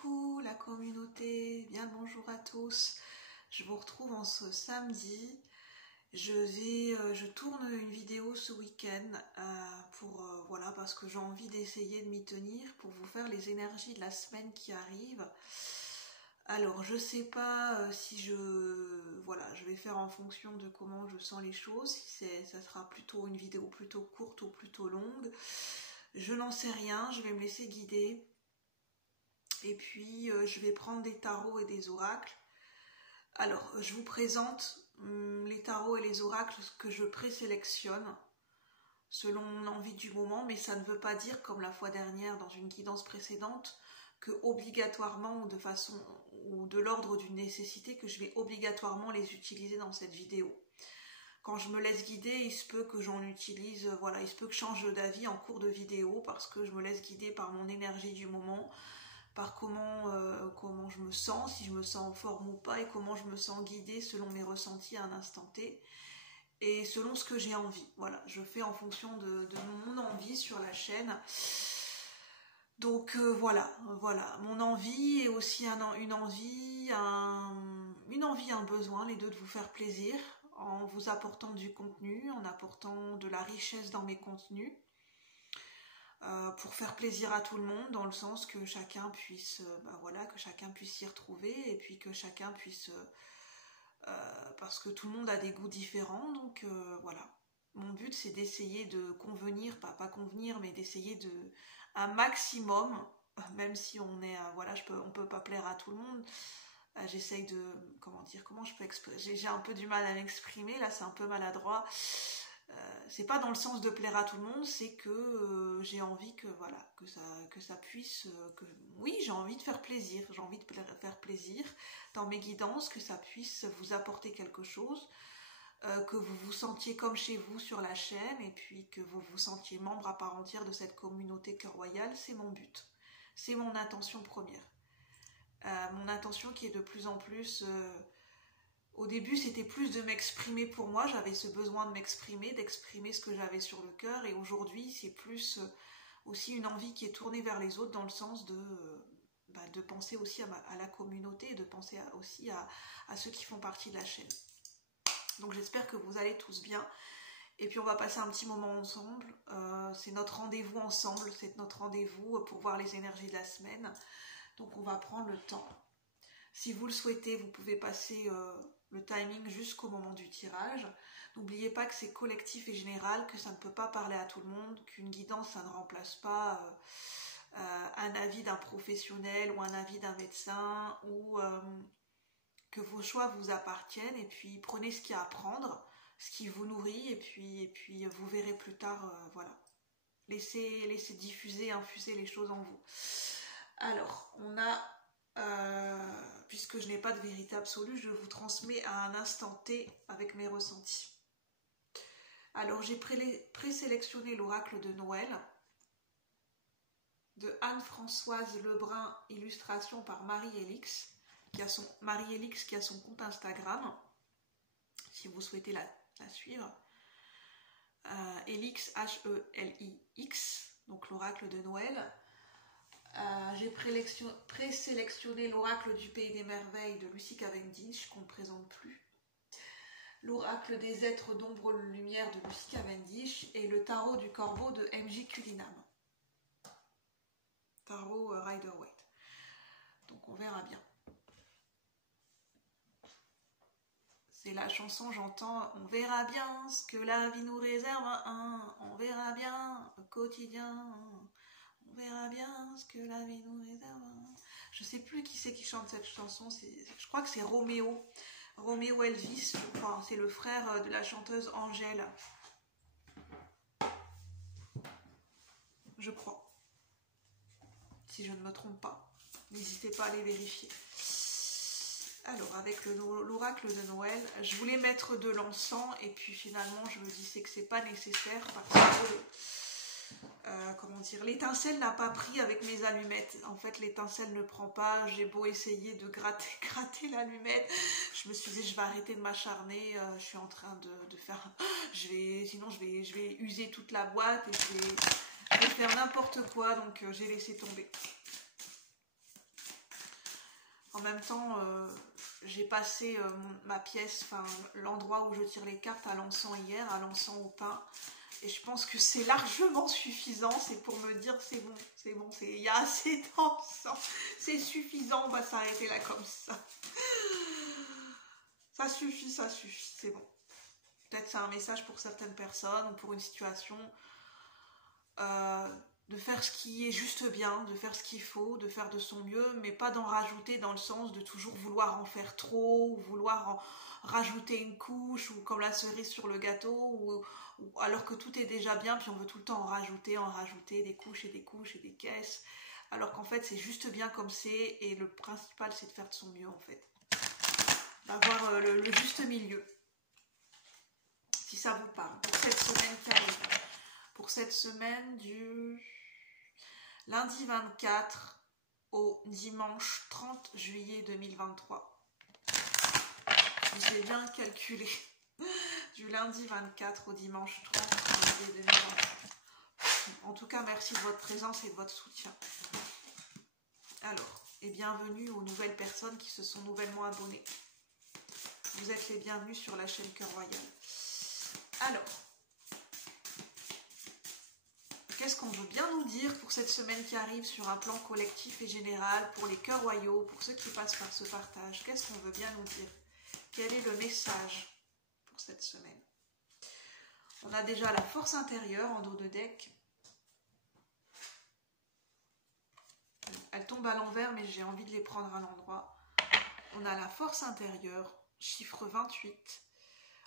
coucou la communauté, bien le bonjour à tous. Je vous retrouve en ce samedi. Je tourne une vidéo ce week-end voilà, parce que j'ai envie d'essayer de m'y tenir pour vous faire les énergies de la semaine qui arrive. Alors je sais pas si je vais faire en fonction de comment je sens les choses, si ça sera plutôt une vidéo plutôt courte ou plutôt longue. Je n'en sais rien, je vais me laisser guider. Et puis je vais prendre des tarots et des oracles. Alors je vous présente les tarots et les oracles que je présélectionne selon mon envie du moment, mais ça ne veut pas dire, comme la fois dernière dans une guidance précédente, que obligatoirement ou de l'ordre d'une nécessité que je vais obligatoirement les utiliser dans cette vidéo. Quand je me laisse guider, il se peut que j'en utilise, il se peut que je change d'avis en cours de vidéo parce que je me laisse guider par mon énergie du moment, par comment je me sens, si je me sens en forme ou pas, et comment je me sens guidée selon mes ressentis à un instant T, et selon ce que j'ai envie. Voilà, je fais en fonction de mon envie sur la chaîne. Donc voilà, mon envie est aussi une envie, un besoin, les deux, de vous faire plaisir, en vous apportant du contenu, en apportant de la richesse dans mes contenus. Pour faire plaisir à tout le monde, dans le sens que chacun puisse s'y retrouver, et puis que chacun puisse parce que tout le monde a des goûts différents, donc voilà. Mon but, c'est d'essayer de convenir, pas convenir, mais d'essayer un maximum, même si on peut pas plaire à tout le monde. J'essaye de, comment je peux exprimer, j'ai un peu du mal à m'exprimer, là c'est un peu maladroit. C'est pas dans le sens de plaire à tout le monde, c'est que j'ai envie que ça puisse, oui, j'ai envie de faire plaisir, faire plaisir dans mes guidances, que ça puisse vous apporter quelque chose, que vous vous sentiez comme chez vous sur la chaîne, et puis que vous vous sentiez membre à part entière de cette communauté Cœur Royal. C'est mon but, c'est mon intention première, mon intention qui est de plus en plus. Au début, c'était plus de m'exprimer pour moi, j'avais ce besoin de m'exprimer, d'exprimer ce que j'avais sur le cœur, et aujourd'hui, c'est plus aussi une envie qui est tournée vers les autres, dans le sens de penser aussi à la communauté, de penser aussi à ceux qui font partie de la chaîne. Donc j'espère que vous allez tous bien, et puis on va passer un petit moment ensemble. C'est notre rendez-vous ensemble, c'est notre rendez-vous pour voir les énergies de la semaine, donc on va prendre le temps. Si vous le souhaitez, vous pouvez passer le timing jusqu'au moment du tirage. N'oubliez pas que c'est collectif et général, que ça ne peut pas parler à tout le monde, qu'une guidance, ça ne remplace pas un avis d'un professionnel ou un avis d'un médecin, ou que vos choix vous appartiennent, et puis prenez ce qu'il y a à prendre, ce qui vous nourrit, et puis vous verrez plus tard, voilà. Laissez diffuser, infuser les choses en vous. Alors, on a... puisque je n'ai pas de vérité absolue, je vous transmets à un instant T avec mes ressentis. Alors j'ai présélectionné l'oracle de Noël de Anne-Françoise Lebrun, illustration par Marie-Elix, qui a son compte Instagram, si vous souhaitez la suivre. Elix, H-E-L-I-X, donc l'oracle de Noël. J'ai présélectionné l'oracle du Pays des Merveilles de Lucy Cavendish, qu'on ne présente plus, l'oracle des êtres d'ombre lumière de Lucy Cavendish, et le tarot du corbeau de MJ Cullinam, tarot Rider-Waite. Donc on verra bien. C'est la chanson, j'entends, on verra bien ce que la vie nous réserve, on verra bien au quotidien. On verra bien ce que la vie nous réserve. Je sais plus qui c'est qui chante cette chanson. Je crois que c'est Roméo Elvis, je crois. C'est le frère de la chanteuse Angèle. Je crois. Si je ne me trompe pas. N'hésitez pas à aller vérifier. Alors, avec l'oracle de Noël, je voulais mettre de l'encens, et puis finalement, je me dis que c'est pas nécessaire, parce que... l'étincelle n'a pas pris avec mes allumettes. En fait, l'étincelle ne prend pas. J'ai beau essayer de gratter l'allumette, je me suis dit je vais arrêter de m'acharner. Je suis en train de faire. Sinon je vais user toute la boîte, et je vais faire n'importe quoi. Donc j'ai laissé tomber. En même temps, j'ai passé ma pièce, enfin l'endroit où je tire les cartes à l'encens hier, à l'encens au pain. Et je pense que c'est largement suffisant. C'est pour me dire c'est bon, il y a assez d'encens. C'est suffisant, on va s'arrêter là comme ça. Ça suffit, c'est bon. Peut-être c'est un message pour certaines personnes ou pour une situation. De faire ce qui est juste bien, de faire ce qu'il faut, de faire de son mieux, mais pas d'en rajouter dans le sens de toujours vouloir en faire trop, ou vouloir en rajouter une couche, ou comme la cerise sur le gâteau, ou alors que tout est déjà bien, puis on veut tout le temps en rajouter des couches et des couches et des caisses, alors qu'en fait c'est juste bien comme c'est, et le principal c'est de faire de son mieux en fait. D'avoir le juste milieu, si ça vous parle, pour cette semaine qui arrive. Pour cette semaine du lundi 24 au dimanche 30 juillet 2023. J'ai bien calculé. Du lundi 24 au dimanche 30 juillet 2023. En tout cas, merci de votre présence et de votre soutien. Alors, et bienvenue aux nouvelles personnes qui se sont nouvellement abonnées. Vous êtes les bienvenus sur la chaîne Cœur Royal. Alors, qu'est-ce qu'on veut bien nous dire pour cette semaine qui arrive sur un plan collectif et général, pour les cœurs royaux, pour ceux qui passent par ce partage? Qu'est-ce qu'on veut bien nous dire? Quel est le message pour cette semaine? On a déjà la force intérieure en dos de deck. Elle tombe à l'envers, mais j'ai envie de les prendre à l'endroit. On a la force intérieure, chiffre 28.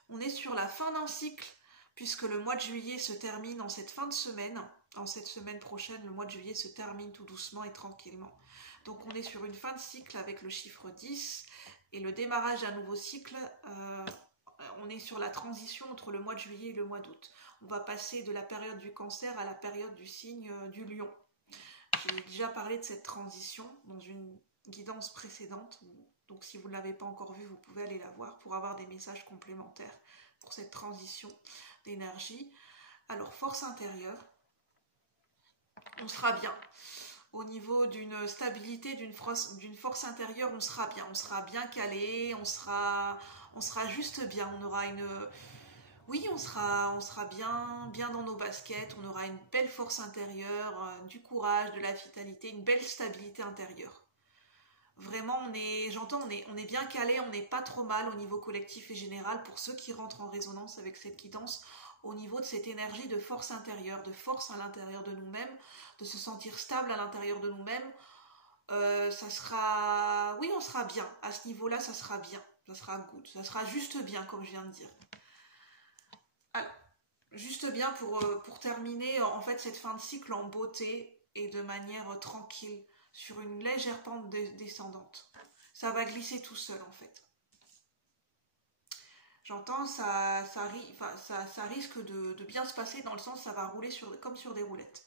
On est sur la fin d'un cycle, puisque le mois de juillet se termine en cette fin de semaine. En cette semaine prochaine, le mois de juillet se termine tout doucement et tranquillement. Donc on est sur une fin de cycle avec le chiffre 10 et le démarrage d'un nouveau cycle. On est sur la transition entre le mois de juillet et le mois d'août. On va passer de la période du cancer à la période du signe du lion. J'ai déjà parlé de cette transition dans une guidance précédente. Donc si vous ne l'avez pas encore vue, vous pouvez aller la voir pour avoir des messages complémentaires pour cette transition d'énergie. Alors, force intérieure, on sera bien. Au niveau d'une stabilité, d'une force intérieure, on sera bien calé, on sera juste bien. On aura une... Oui, on sera bien dans nos baskets, on aura une belle force intérieure, du courage, de la vitalité, une belle stabilité intérieure. Vraiment, on est bien calé, on n'est pas trop mal au niveau collectif et général pour ceux qui rentrent en résonance avec cette guidance, au niveau de cette énergie de force intérieure, de force à l'intérieur de nous-mêmes, de se sentir stable à l'intérieur de nous-mêmes. Oui, on sera bien. À ce niveau-là, ça sera bien. Ça sera good. Ça sera juste bien, comme je viens de dire. Alors, juste bien pour terminer en fait cette fin de cycle en beauté et de manière tranquille, sur une légère pente descendante. Ça va glisser tout seul en fait. J'entends, ça risque de bien se passer dans le sens ça va rouler comme sur des roulettes.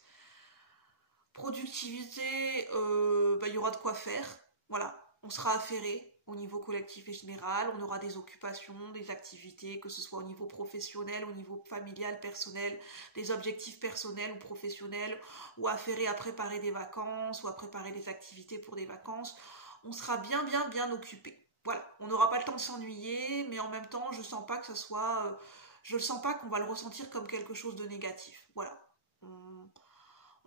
Productivité, il y aura de quoi faire. Voilà, on sera affairé au niveau collectif et général. On aura des occupations, des activités, que ce soit au niveau professionnel, au niveau familial, personnel, des objectifs personnels ou professionnels, ou affairé à préparer des vacances, ou à préparer des activités pour des vacances. On sera bien occupé. Voilà, on n'aura pas le temps de s'ennuyer, mais en même temps, je sens pas que je ne sens pas qu'on va le ressentir comme quelque chose de négatif. Voilà.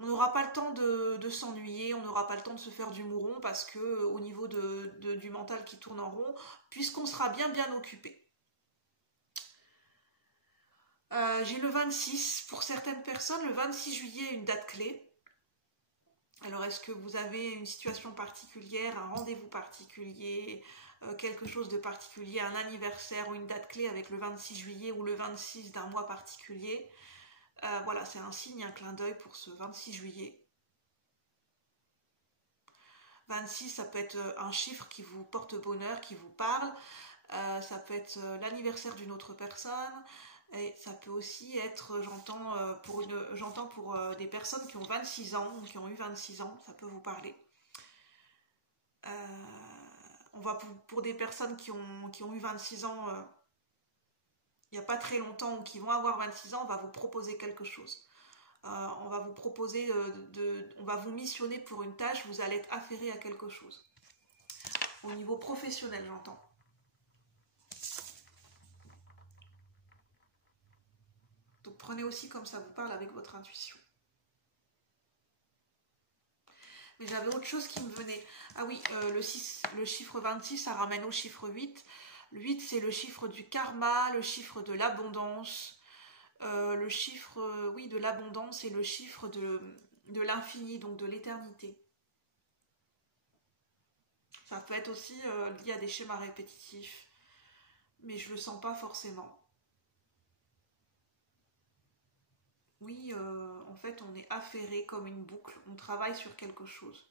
On n'aura pas le temps de s'ennuyer, on n'aura pas le temps de se faire du mouron parce que au niveau du mental qui tourne en rond, puisqu'on sera bien occupé. J'ai le 26, pour certaines personnes, le 26 juillet, une date clé. Alors, est-ce que vous avez une situation particulière, un rendez-vous particulier, quelque chose de particulier, un anniversaire ou une date clé avec le 26 juillet ou le 26 d'un mois particulier? Voilà, c'est un signe, un clin d'œil pour ce 26 juillet. 26, ça peut être un chiffre qui vous porte bonheur, qui vous parle. Ça peut être l'anniversaire d'une autre personne. Et ça peut aussi être, j'entends pour des personnes qui ont 26 ans ou qui ont eu 26 ans, ça peut vous parler. On va pour des personnes qui ont eu 26 ans il n'y a pas très longtemps ou qui vont avoir 26 ans, on va vous proposer quelque chose. On va vous proposer, on va vous missionner pour une tâche, vous allez être affairé à quelque chose. au niveau professionnel, j'entends. Donc prenez aussi comme ça vous parle avec votre intuition. Mais j'avais autre chose qui me venait. Ah oui, le chiffre 26, ça ramène au chiffre 8. Le 8, c'est le chiffre du karma, le chiffre de l'abondance. Le chiffre, oui, de l'abondance et le chiffre de l'infini, donc de l'éternité. Ça peut être aussi lié à des schémas répétitifs, mais je le sens pas forcément. Oui, en fait, on est affairé comme une boucle, on travaille sur quelque chose.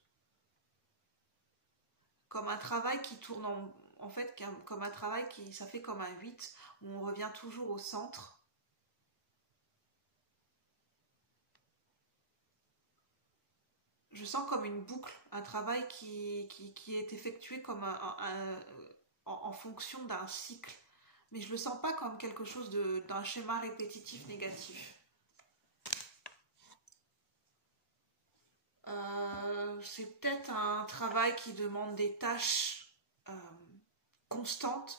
Comme un travail qui tourne en fait, comme un travail qui, ça fait comme un 8, où on revient toujours au centre. Je sens comme une boucle, un travail qui est effectué comme en fonction d'un cycle. Mais je le sens pas comme quelque chose d'un schéma répétitif négatif. C'est peut-être un travail qui demande des tâches constantes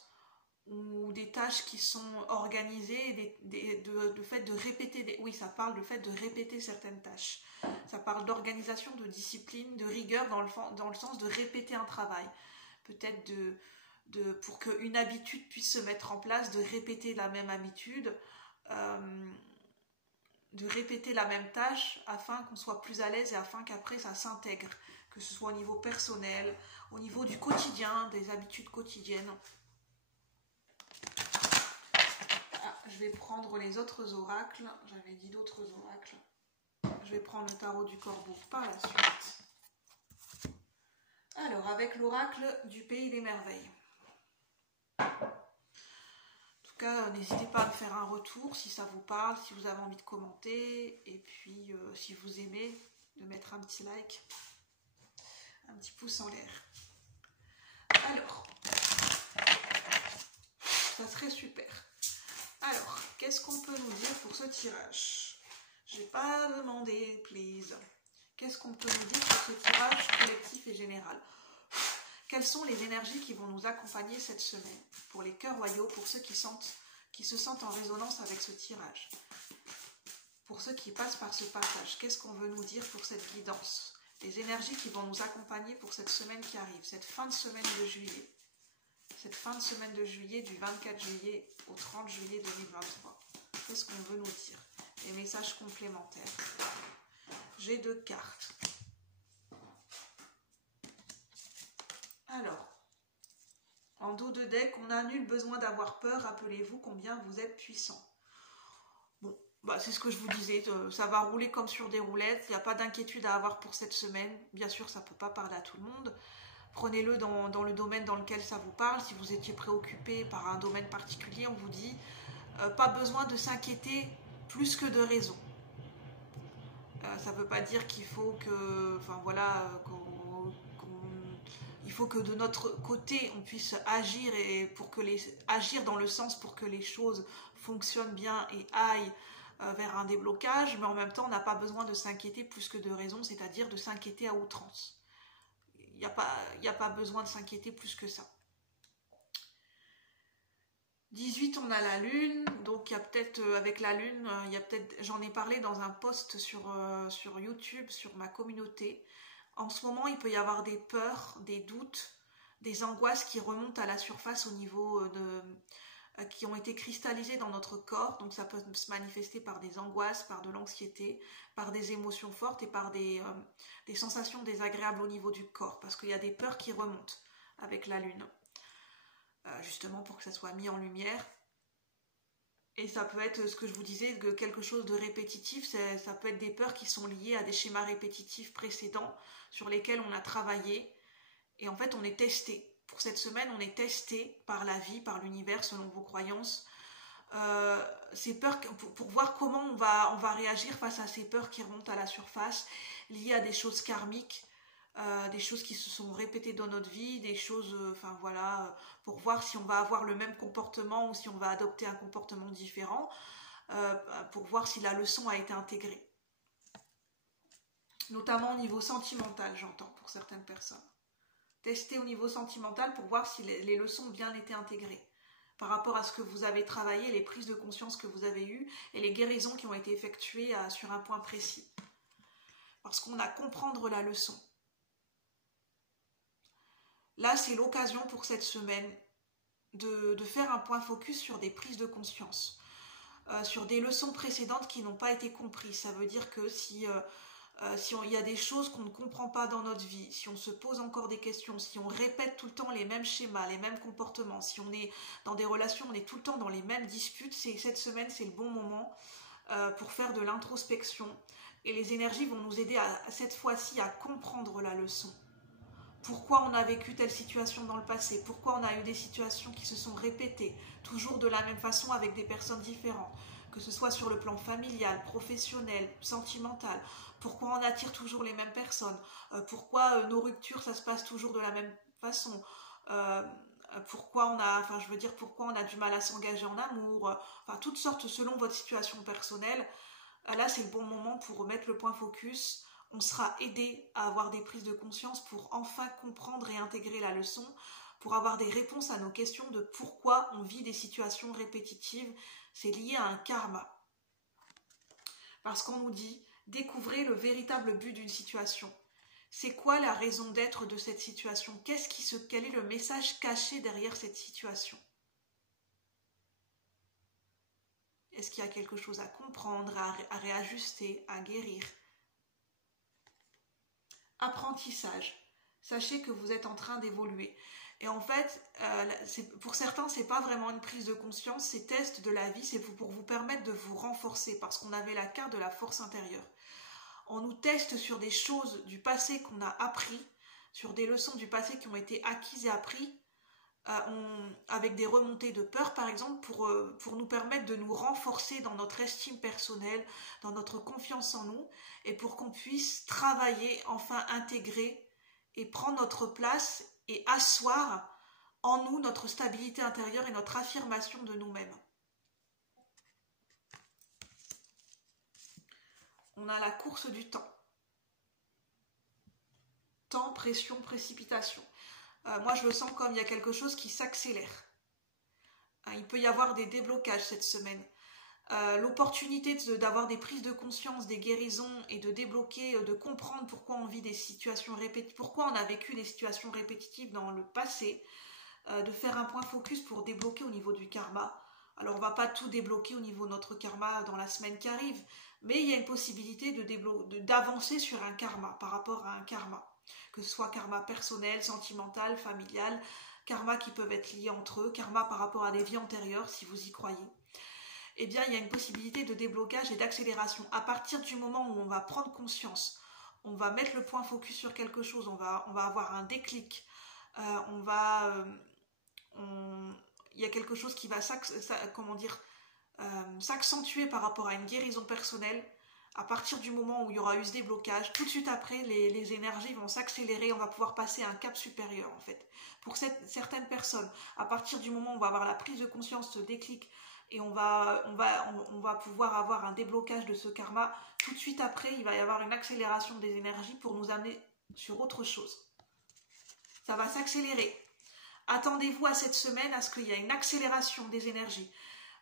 ou des tâches qui sont organisées, de fait de répéter, oui, ça parle du fait de répéter certaines tâches. Ça parle d'organisation, de discipline, de rigueur dans le sens de répéter un travail. Peut-être pour qu'une habitude puisse se mettre en place, de répéter la même habitude, de répéter la même tâche afin qu'on soit plus à l'aise et afin qu'après ça s'intègre, que ce soit au niveau personnel, au niveau du quotidien, des habitudes quotidiennes. Je vais prendre les autres oracles. J'avais dit d'autres oracles. Je vais prendre le tarot du corbeau par la suite. Alors, avec l'oracle du pays des merveilles. En tout cas, n'hésitez pas à me faire un retour si ça vous parle, si vous avez envie de commenter. Et puis, si vous aimez, de mettre un petit like, un petit pouce en l'air. Alors, ça serait super. Alors, qu'est-ce qu'on peut nous dire pour ce tirage? J'ai pas demandé, please. Qu'est-ce qu'on peut nous dire pour ce tirage collectif et général? Quelles sont les énergies qui vont nous accompagner cette semaine? Pour les cœurs royaux, pour ceux qui se sentent en résonance avec ce tirage. Pour ceux qui passent par ce passage, qu'est-ce qu'on veut nous dire pour cette guidance? Les énergies qui vont nous accompagner pour cette semaine qui arrive, cette fin de semaine de juillet. Cette fin de semaine de juillet, du 24 juillet au 30 juillet 2023. Qu'est-ce qu'on veut nous dire? Les messages complémentaires. J'ai 2 cartes. Alors, en dos de deck, on a nul besoin d'avoir peur. Rappelez-vous combien vous êtes puissant. Bon, bah c'est ce que je vous disais. Ça va rouler comme sur des roulettes. Il n'y a pas d'inquiétude à avoir pour cette semaine. Bien sûr, ça ne peut pas parler à tout le monde. Prenez-le dans le domaine dans lequel ça vous parle. Si vous étiez préoccupé par un domaine particulier, on vous dit pas besoin de s'inquiéter plus que de raison. Ça ne veut pas dire qu'il faut que, enfin voilà, il faut que de notre côté on puisse agir agir dans le sens pour que les choses fonctionnent bien et aillent vers un déblocage, mais en même temps on n'a pas besoin de s'inquiéter plus que de raison, c'est-à-dire de s'inquiéter à outrance. Il n'y a pas besoin de s'inquiéter plus que ça. 18, on a la lune, donc il y a peut-être, avec la lune, j'en ai parlé dans un post sur YouTube, sur ma communauté. En ce moment, il peut y avoir des peurs, des doutes, des angoisses qui remontent à la surface au niveau qui ont été cristallisées dans notre corps. Donc ça peut se manifester par des angoisses, par de l'anxiété, par des émotions fortes et par des sensations désagréables au niveau du corps. Parce qu'il y a des peurs qui remontent avec la lune. Justement pour que ça soit mis en lumière. Et ça peut être ce que je vous disais, quelque chose de répétitif, ça peut être des peurs qui sont liées à des schémas répétitifs précédents sur lesquels on a travaillé. Et en fait, on est testé. Pour cette semaine, on est testé par la vie, par l'univers, selon vos croyances. Ces peurs, pour voir comment on va réagir face à ces peurs qui remontent à la surface, liées à des choses karmiques, des choses qui se sont répétées dans notre vie, des choses, enfin voilà, pour voir si on va avoir le même comportement ou si on va adopter un comportement différent, pour voir si la leçon a été intégrée. Notamment au niveau sentimental, j'entends, pour certaines personnes. Testez au niveau sentimental pour voir si les leçons ont bien été intégrées par rapport à ce que vous avez travaillé, les prises de conscience que vous avez eues et les guérisons qui ont été effectuées sur un point précis. Parce qu'on a à comprendre la leçon. Là, c'est l'occasion pour cette semaine de faire un point focus sur des prises de conscience, sur des leçons précédentes qui n'ont pas été comprises. Ça veut dire que si il y a des choses qu'on ne comprend pas dans notre vie, si on se pose encore des questions, si on répète tout le temps les mêmes schémas, les mêmes comportements, si on est dans des relations, on est tout le temps dans les mêmes disputes, cette semaine, c'est le bon moment pour faire de l'introspection. Et les énergies vont nous aider cette fois-ci à comprendre la leçon. Pourquoi on a vécu telle situation dans le passé, pourquoi on a eu des situations qui se sont répétées, toujours de la même façon avec des personnes différentes, que ce soit sur le plan familial, professionnel, sentimental, pourquoi on attire toujours les mêmes personnes, pourquoi nos ruptures ça se passe toujours de la même façon, pourquoi on a du mal à s'engager en amour, toutes sortes selon votre situation personnelle. Là c'est le bon moment pour remettre le point focus. On sera aidé à avoir des prises de conscience pour enfin comprendre et intégrer la leçon, pour avoir des réponses à nos questions de pourquoi on vit des situations répétitives. C'est lié à un karma. Parce qu'on nous dit, découvrez le véritable but d'une situation. C'est quoi la raison d'être de cette situation? Quel est le message caché derrière cette situation? Est-ce qu'il y a quelque chose à comprendre, à réajuster, à guérir? Apprentissage. Sachez que vous êtes en train d'évoluer. Et en fait, pour certains, c'est pas vraiment une prise de conscience, ces tests de la vie, c'est pour vous permettre de vous renforcer, parce qu'on avait la carte de la force intérieure. On nous teste sur des choses du passé qu'on a appris, sur des leçons du passé qui ont été acquises et apprises, avec des remontées de peur par exemple, pour nous permettre de nous renforcer dans notre estime personnelle, dans notre confiance en nous, et pour qu'on puisse travailler, enfin intégrer et prendre notre place et asseoir en nous notre stabilité intérieure et notre affirmation de nous-mêmes. On a la course du temps. Temps, pression, précipitation. Moi je le sens comme il y a quelque chose qui s'accélère. Il peut y avoir des déblocages cette semaine. L'opportunité d'avoir des prises de conscience, des guérisons et de débloquer, de comprendre pourquoi on vit des situations répétitives, pourquoi on a vécu des situations répétitives dans le passé, de faire un point focus pour débloquer au niveau du karma. Alors on ne va pas tout débloquer au niveau de notre karma dans la semaine qui arrive, mais il y a une possibilité d'avancer sur un karma, par rapport à un karma. Que ce soit karma personnel, sentimental, familial, karma qui peuvent être liés entre eux, karma par rapport à des vies antérieures, si vous y croyez. Eh bien, il y a une possibilité de déblocage et d'accélération. À partir du moment où on va prendre conscience, on va mettre le point focus sur quelque chose, on va avoir un déclic, il y a quelque chose qui va s'accentuer par rapport à une guérison personnelle. À partir du moment où il y aura eu ce déblocage, tout de suite après, les énergies vont s'accélérer, on va pouvoir passer à un cap supérieur en fait. Pour certaines personnes, à partir du moment où on va avoir la prise de conscience, ce déclic, et on va pouvoir avoir un déblocage de ce karma, tout de suite après, il va y avoir une accélération des énergies pour nous amener sur autre chose. Ça va s'accélérer. Attendez-vous à cette semaine à ce qu'il y ait une accélération des énergies.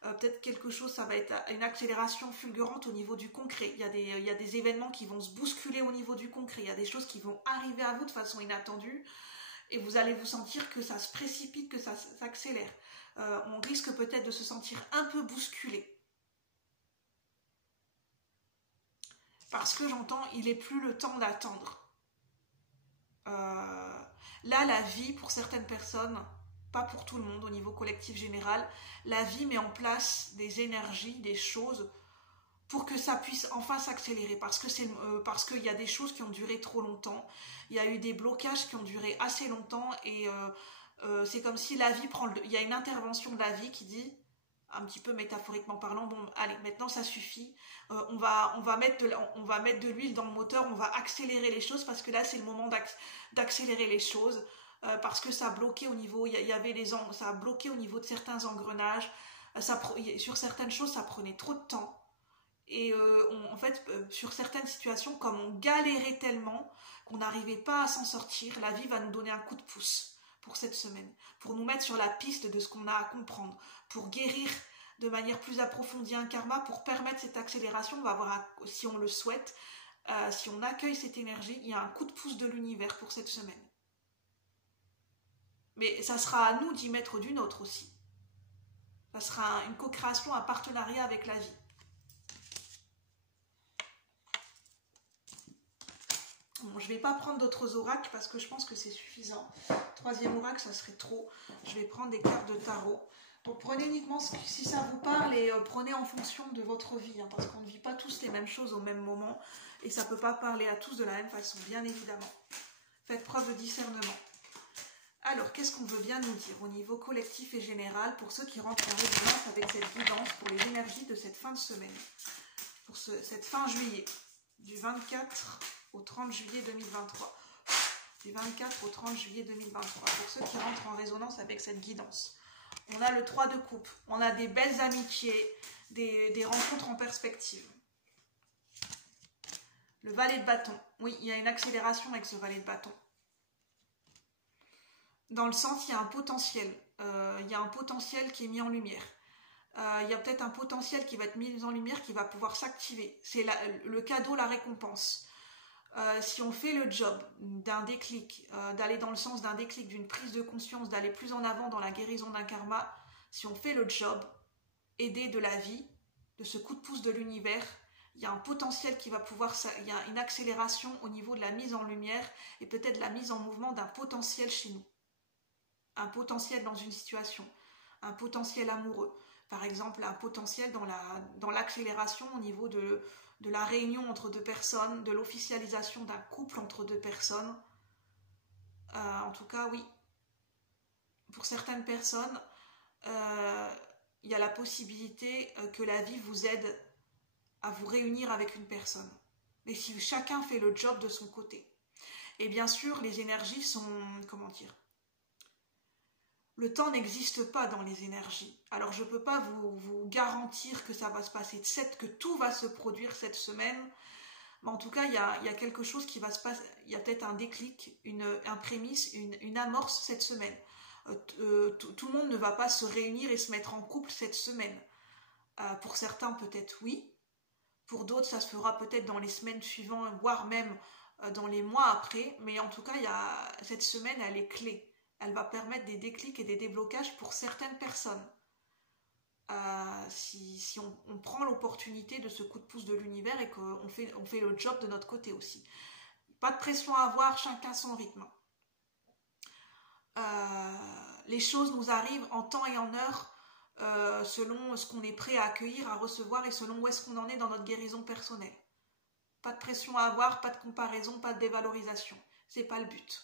Peut-être quelque chose, ça va être une accélération fulgurante au niveau du concret. Il y a des événements qui vont se bousculer au niveau du concret. Il y a des choses qui vont arriver à vous de façon inattendue et vous allez vous sentir que ça se précipite, que ça s'accélère. On risque peut-être de se sentir un peu bousculé. Parce que j'entends, il n'est plus le temps d'attendre. Là, la vie, pour certaines personnes, pas pour tout le monde au niveau collectif général, la vie met en place des énergies, des choses pour que ça puisse enfin s'accélérer, parce qu'il y a des choses qui ont duré trop longtemps, il y a eu des blocages qui ont duré assez longtemps et c'est comme si la vie il y a une intervention de la vie qui dit, un petit peu métaphoriquement parlant, bon allez maintenant ça suffit, on va mettre de l'huile dans le moteur, on va accélérer les choses parce que là c'est le moment d'accélérer les choses. Parce que ça a bloqué au niveau, ça a bloqué au niveau de certains engrenages, sur certaines choses ça prenait trop de temps Et en fait, sur certaines situations, comme on galérait tellement qu'on n'arrivait pas à s'en sortir, la vie va nous donner un coup de pouce pour cette semaine, pour nous mettre sur la piste de ce qu'on a à comprendre, pour guérir de manière plus approfondie un karma, pour permettre cette accélération. On va voir, si on le souhaite, si on accueille cette énergie, il y a un coup de pouce de l'univers pour cette semaine. Mais ça sera à nous d'y mettre du nôtre aussi. Ça sera une co-création, un partenariat avec la vie. Bon, je ne vais pas prendre d'autres oracles parce que je pense que c'est suffisant. Troisième oracle, ça serait trop. Je vais prendre des cartes de tarot. Donc prenez uniquement si ça vous parle et prenez en fonction de votre vie, hein, parce qu'on ne vit pas tous les mêmes choses au même moment et ça ne peut pas parler à tous de la même façon, bien évidemment. Faites preuve de discernement. Alors, qu'est-ce qu'on veut bien nous dire au niveau collectif et général pour ceux qui rentrent en résonance avec cette guidance pour les énergies de cette fin de semaine, pour cette fin juillet, du 24 au 30 juillet 2023. Du 24 au 30 juillet 2023, pour ceux qui rentrent en résonance avec cette guidance. On a le 3 de coupe, on a des belles amitiés, des rencontres en perspective. Le valet de bâton, oui, il y a une accélération avec ce valet de bâton. Dans le sens, il y a un potentiel. Il y a un potentiel qui est mis en lumière. Il y a peut-être un potentiel qui va être mis en lumière, qui va pouvoir s'activer. C'est le cadeau, la récompense. Si on fait le job d'un déclic, d'aller dans le sens d'un déclic, d'une prise de conscience, d'aller plus en avant dans la guérison d'un karma, si on fait le job, aidé de la vie, de ce coup de pouce de l'univers, il y a un potentiel qui va pouvoir, il y a une accélération au niveau de la mise en lumière et peut-être la mise en mouvement d'un potentiel chez nous. Un potentiel dans une situation, un potentiel amoureux, par exemple un potentiel dans l'accélération au niveau de la réunion entre deux personnes, de l'officialisation d'un couple entre deux personnes. En tout cas, oui. Pour certaines personnes, il y a la possibilité que la vie vous aide à vous réunir avec une personne. Mais si chacun fait le job de son côté. Et bien sûr, les énergies sont, comment dire, le temps n'existe pas dans les énergies. Alors je ne peux pas vous garantir que ça va se passer, que tout va se produire cette semaine. Mais en tout cas, il y a quelque chose qui va se passer. Il y a peut-être un déclic, un prémisse, une amorce cette semaine. Tout le monde ne va pas se réunir et se mettre en couple cette semaine. Pour certains, peut-être oui. Pour d'autres, ça se fera peut-être dans les semaines suivantes, voire même dans les mois après. Mais en tout cas, cette semaine, elle est clé. Elle va permettre des déclics et des déblocages pour certaines personnes. Si on prend l'opportunité de ce coup de pouce de l'univers et qu'on fait le job de notre côté aussi. Pas de pression à avoir, chacun son rythme. Les choses nous arrivent en temps et en heure selon ce qu'on est prêt à accueillir, à recevoir et selon où est-ce qu'on en est dans notre guérison personnelle. Pas de pression à avoir, pas de comparaison, pas de dévalorisation. C'est pas le but.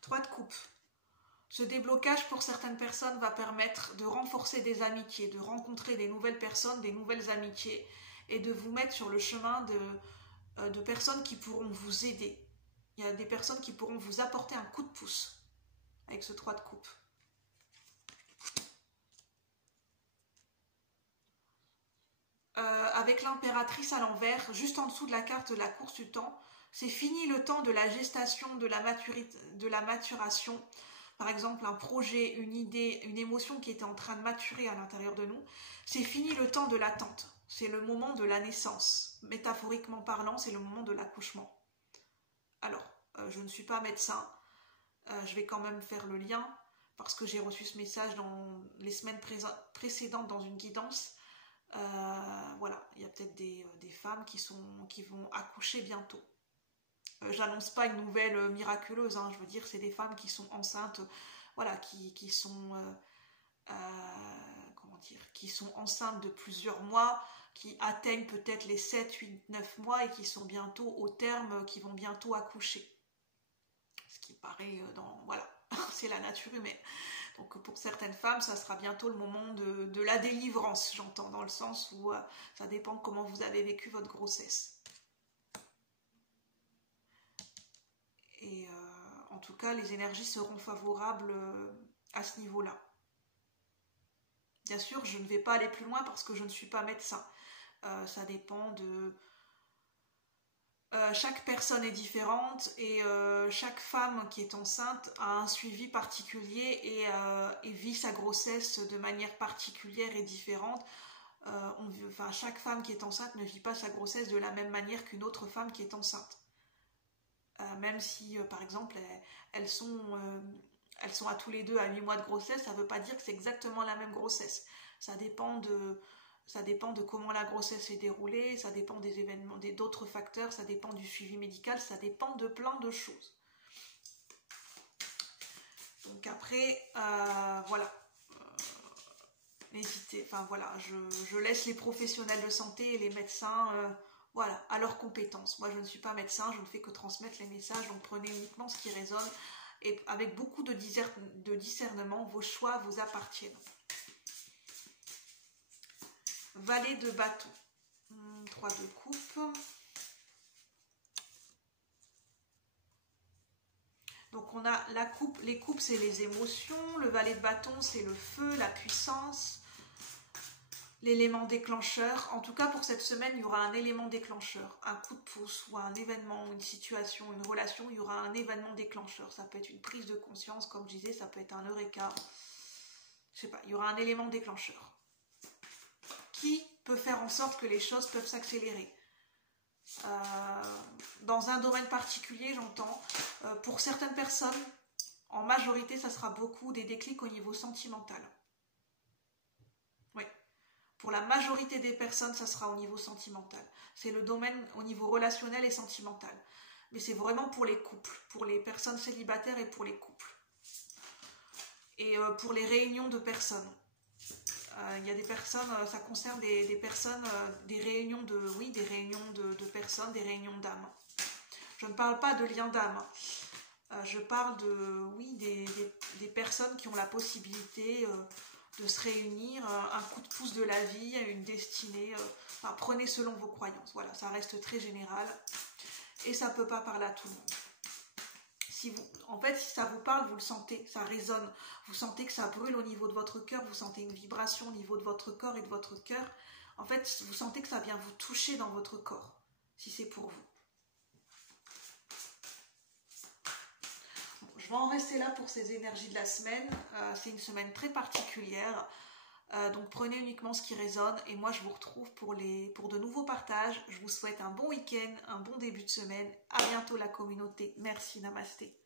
3 de coupe. Ce déblocage pour certaines personnes va permettre de renforcer des amitiés, de rencontrer des nouvelles personnes, des nouvelles amitiés et de vous mettre sur le chemin de personnes qui pourront vous aider. Il y a des personnes qui pourront vous apporter un coup de pouce avec ce 3 de coupe. Avec l'impératrice à l'envers, juste en dessous de la carte de la course du temps, c'est fini le temps de la gestation, de la maturation. Par exemple, un projet, une idée, une émotion qui était en train de maturer à l'intérieur de nous. C'est fini le temps de l'attente. C'est le moment de la naissance. Métaphoriquement parlant, c'est le moment de l'accouchement. Alors, je ne suis pas médecin. Je vais quand même faire le lien parce que j'ai reçu ce message dans les semaines précédentes dans une guidance. Voilà, il y a peut-être des femmes qui vont accoucher bientôt. J'annonce pas une nouvelle miraculeuse, hein, je veux dire, c'est des femmes qui sont enceintes, voilà, qui sont, comment dire, qui sont enceintes de plusieurs mois, qui atteignent peut-être les 7, 8, 9 mois et qui sont bientôt au terme, qui vont bientôt accoucher. Ce qui paraît voilà, c'est la nature humaine. Donc pour certaines femmes, ça sera bientôt le moment de la délivrance, j'entends, dans le sens où ça dépend comment vous avez vécu votre grossesse. Et en tout cas, les énergies seront favorables à ce niveau-là. Bien sûr, je ne vais pas aller plus loin parce que je ne suis pas médecin. Ça dépend de... chaque personne est différente et chaque femme qui est enceinte a un suivi particulier et vit sa grossesse de manière particulière et différente. Chaque femme qui est enceinte ne vit pas sa grossesse de la même manière qu'une autre femme qui est enceinte. Même si, par exemple, elles sont à tous les deux à 8 mois de grossesse, ça ne veut pas dire que c'est exactement la même grossesse. Ça dépend de comment la grossesse est déroulée, ça dépend des événements, d'autres facteurs, ça dépend du suivi médical, ça dépend de plein de choses. Donc après, voilà. N'hésitez, je laisse les professionnels de santé et les médecins, voilà, à leurs compétences. Moi, je ne suis pas médecin, je ne fais que transmettre les messages, donc prenez uniquement ce qui résonne et avec beaucoup de discernement, vos choix vous appartiennent. Valet de bâton, 3 de coupe. Donc on a la coupe, les coupes c'est les émotions, le valet de bâton c'est le feu, la puissance, l'élément déclencheur. En tout cas pour cette semaine il y aura un élément déclencheur, un coup de pouce ou un événement, une situation, une relation, il y aura un événement déclencheur. Ça peut être une prise de conscience, comme je disais, ça peut être un eureka, je sais pas, il y aura un élément déclencheur qui peut faire en sorte que les choses peuvent s'accélérer. Dans un domaine particulier, j'entends, pour certaines personnes, en majorité, ça sera beaucoup des déclics au niveau sentimental. Oui, pour la majorité des personnes, ça sera au niveau sentimental. C'est le domaine au niveau relationnel et sentimental. Mais c'est vraiment pour les couples, pour les personnes célibataires et pour les couples. Et pour les réunions de personnes. Il y a des personnes, ça concerne des personnes, des réunions de personnes, des réunions d'âmes. Je ne parle pas de lien d'âme. Je parle des personnes qui ont la possibilité de se réunir, un coup de pouce de la vie, une destinée. Prenez selon vos croyances. Voilà, ça reste très général et ça ne peut pas parler à tout le monde. Si ça vous parle, vous le sentez, ça résonne, vous sentez que ça brûle au niveau de votre cœur, vous sentez une vibration au niveau de votre corps et de votre cœur. En fait, vous sentez que ça vient vous toucher dans votre corps, si c'est pour vous. Bon, je vais en rester là pour ces énergies de la semaine. C'est une semaine très particulière. Donc prenez uniquement ce qui résonne et moi je vous retrouve pour de nouveaux partages. Je vous souhaite un bon week-end, un bon début de semaine. À bientôt la communauté. Merci, namasté.